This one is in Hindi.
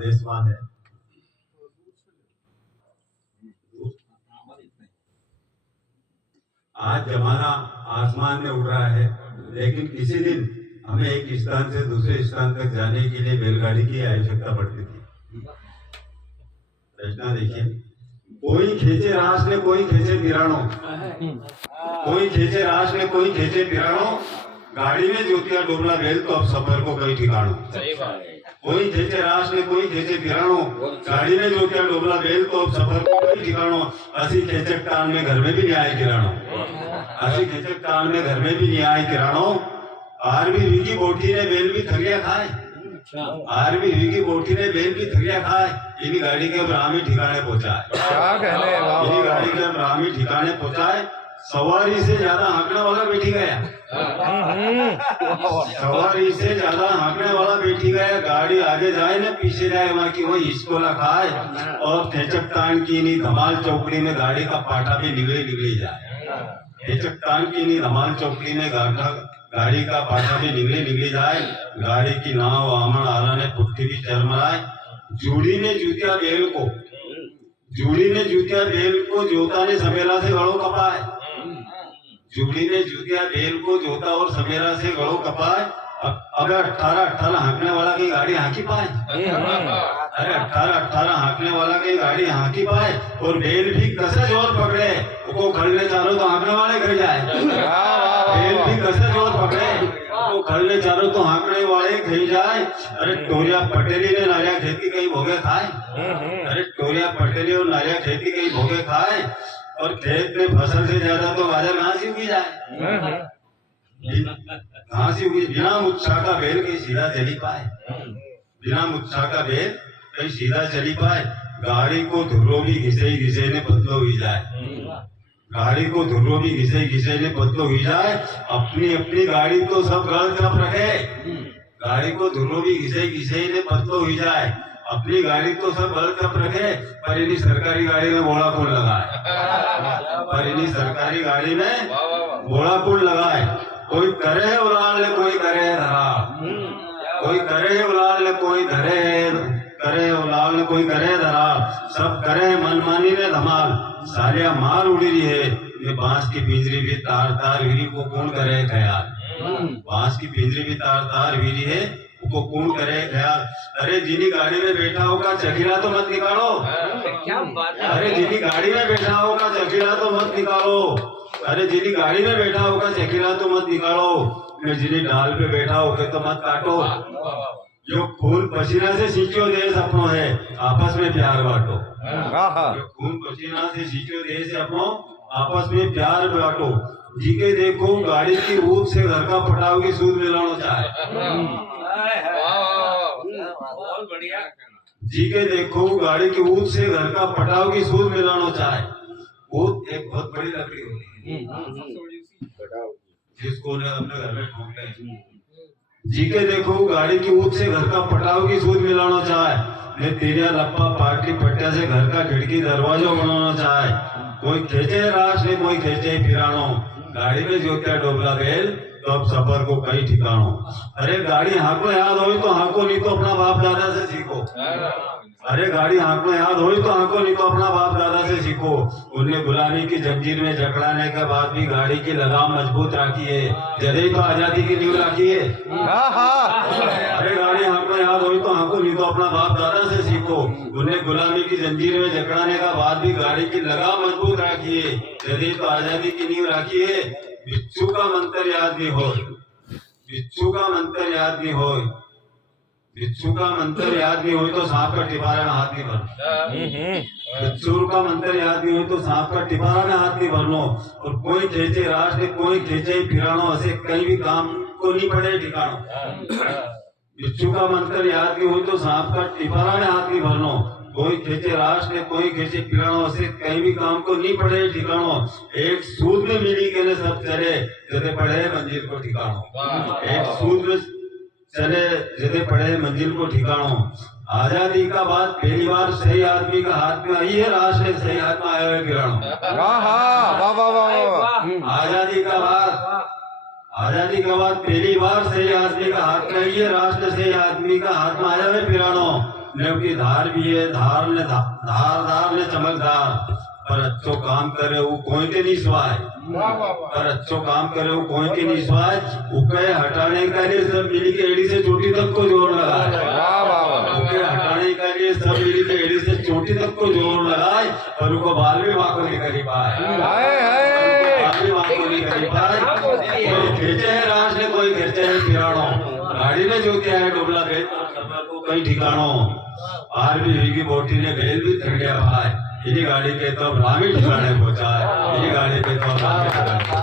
देशवान है। आज जमाना आसमान में उड़ रहा है, लेकिन किसी दिन हमें एक स्थान से दूसरे स्थान तक जाने के लिए बैलगाड़ी की आवश्यकता पड़ती थी। रचना देखिए, कोई खींचे रास ने कोई खींचे पिरानो, कोई खींचे रास ने कोई खींचे पिरानो, गाड़ी में ज्योतिया डोबला बेल तो अब सफर को कई ठिकानो। कोई खींचे रास ने कोई खींचे पिरानो, गाड़ी में ज्योतिया डोबला बेल तो अब सफर को कई ठिकानो। असी खेचक टान में घर में भी न्याय किरानो, असी खेचक टान में घर में भी न्याय किरानो। आरबी विकी बोटी ने बेल भी थरिया खाए, आरबी विकी बोटी ने बेल भी थरिया खाए। इन्हीं गाड़ी के ब्राह्मी ठिकाने पहुंचाए, इन्हीं गाड़ी के ब्राह्मी ठिकाने पहुंचाए। सवारी से ज्यादा हाँकने वाला बैठी गया, सवारी से ज्यादा हाँकने वाला बैठी गया। गाड़ी आगे जाए न पीछे जाए, वहाँ की वही हिचकोला खाए। और खेचक तान की नहीं धमाल चौकड़ी में गाड़ी का पाटा भी निगले जाए, खेचक तान की नहीं धमाल चौकड़ी में गाड़ी का पाटा भी निगले जाए। गाड़ी की नाव आमन आला ने पुट्ठी भी चरमराए। जूड़ी ने जूतिया बेल को, जूड़ी ने जूतिया बेल को जोता ने समेला से गड़ो कपाए, जूड़ी ने जूतिया बेल को जोता और समेरा से गड़ो कपाए। अब 18 हाँकने वाला की गाड़ी हाँकी पाए, अरे 18 हाँकने वाला की गाड़ी हाँकी पाए। और बेल भी कसे जोर पकड़े, उसको खड़ने चारो तो हाँकने वाले घर जाए। बेल भी कसे जोर पकड़े, उसको खड़ने चारो तो हाँकने वाले कहीं जाए। अरे टोरिया पटेली ने नारिया खेती कहीं भोगे खाए, अरे टोरिया पटेली और नारिया खेती कहीं भोगे खाए। और खेत में फसल से ज्यादा तो गाजर घास ही उगी जाए, घास ही उगी। बिना मुच्छा का बेल कहीं सीधा चली पाए, बिना मुच्छा का बेल कहीं सीधा चली पाए। गाड़ी को धुर्रो भी घिसे ने बदलो हुई जाए, गाड़ी को धुर्रो भी घिसे ने बदलो हुई जाए। अपनी अपनी गाड़ी तो सब गल चप रखे, गाड़ी को धुर्रो भी घिसे ने बदलो हुई जाए। अपनी गाड़ी तो सब गल चप रखे, पर इन्हीं सरकारी गाड़ी में घोड़ा कौन लगाए, पर इन्हीं सरकारी गाड़ी में घोड़ा कौन लगाए। कोई करे उलाल ने कोई करे धरा, कोई करे उलाल ने कोई करे उलाल ने कोई करे धरा। सब करे मनमानी ने धमाल, सालिया मार उड़ी रही है। ये बांस की पिंजरी भी तार तार वीरी को कौन करे ख्याल, बांस की पिंजरी भी तार तार वीरी है, उसको कौन करे ख्याल। अरे जिन्हीं गाड़ी में बैठा होगा चकीला तो मत निकालो, क्या बात है। अरे जिन्हीं गाड़ी में बैठा होगा चकीला तो मत निकालो, अरे जिन्हीं गाड़ी में बैठा होगा चकीला तो मत निकालो। जिन्हीं डाल पे बैठा होगा तो मत काटो। जो खून पसीना से सींचो देश अपनो है, आपस में प्यार बांटो। जो खून पसीना से सींचो देश अपनो, आपस में प्यार बांटो। जी के देखो गाड़ी की ऊप से घर का पटाव की सूद मिलाना चाहे, जी के देखो गाड़ी की ऊप से घर का पटाव की सूद मिलाना चाहे। ऊप एक बहुत बड़ी लकड़ी होती है जिसको अपने घर में ठोक ले। जी के देखो गाड़ी की ऊप से घर का पटाव की सूद मिलाना चाहे। ने तेरिया लप्पा पार्टी पट्टिया से घर का खिड़की दरवाजा बनाना चाहे। कोई खेचे रास ने कोई खेचे फिरानो, गाड़ी में ज्योतिया डोबला बेल तो अब सफर को कई ठिकानो। अरे गाड़ी हाँको याद हो तो हाँको, नहीं तो अपना बाप दादा से सीखो। अरे गाड़ी हाँको याद हो तो हाँको, नहीं तो अपना बाप दादा से सीखो। उन्हें गुलामी की जंजीर में जकड़ाने के बाद भी गाड़ी की लगाम मजबूत रखी है, जदे तो आजादी की नींव रखी है। अरे गाड़ी हाँको याद हो तो हाँको, नहीं तो अपना बाप दादा से सीखो। उन्हें गुलामी की जंजीर में जकड़ाने का बाद भी गाड़ी की लगाम मजबूत रखी है, जदे तो आजादी की नींव रखी है। बिच्छू का मंत्र याद नहीं हो, बिच्छू का मंत्र याद नहीं हो, बिच्छू का मंत्र याद नहीं हो तो सांप का टिपारा में हाथ नहीं भरनो। बिच्छू का मंत्र याद नहीं हो तो सांप का टिपारा में हाथ नहीं भरनो। और कोई खेचे राज ने कोई खेचे फिरानो, ऐसे कहीं भी काम को नहीं पड़े ठिकानो। बिच्छू का मंत्र याद नहीं हो तो सांप का टिपारा में हाथ नहीं भरनो। कोई खेचे रास ने कोई खेचे पिरानो, से कहीं भी काम को नहीं पड़े ठिकानो। एक सूद में मिली के ने सब चले, जदे पड़े मंजिल को ठिकानो। एक सूद में चले जदे पड़े मंजिल को ठिकानो। आजादी का बाद पहली बार सही आदमी का हाथ में आई है, रास ने सही हाथ में आया है पिरानो। आजादी का बाद पहली बार सही आदमी का हाथ में आई है, रास ने सही आदमी का हाथ में आया है पिरानो। ने की धार भी है, धार ने धारदार ने चमकदार, पर अच्छो काम करे वो कोई के नहीं स्वाय, पर अच्छो काम करे वो कोई के नहीं स्वाय। उके हटाने के लिए सब मिली के एड़ी से चोटी तक को जोर लगाए, उके हटाने के लिए सब मिली के एड़ी से चोटी तक को जोर लगाए, पर उनको बाल भी वहां को नहीं करी पाए, बाल भी वहां को नहीं करी पाए। कोई खींचे है राज ने, कोई खींचे है पिराणो, गाड़ी में जो क्या है डोबला भेज को कहीं ठिकानो, आर भी हुई की बोटी ने भेल भी थक गया भाई, इन्हीं गाड़ी के तो रामी ठिकाने पहुंचा है, इन्हीं गाड़ी के तो रामी ठिकाने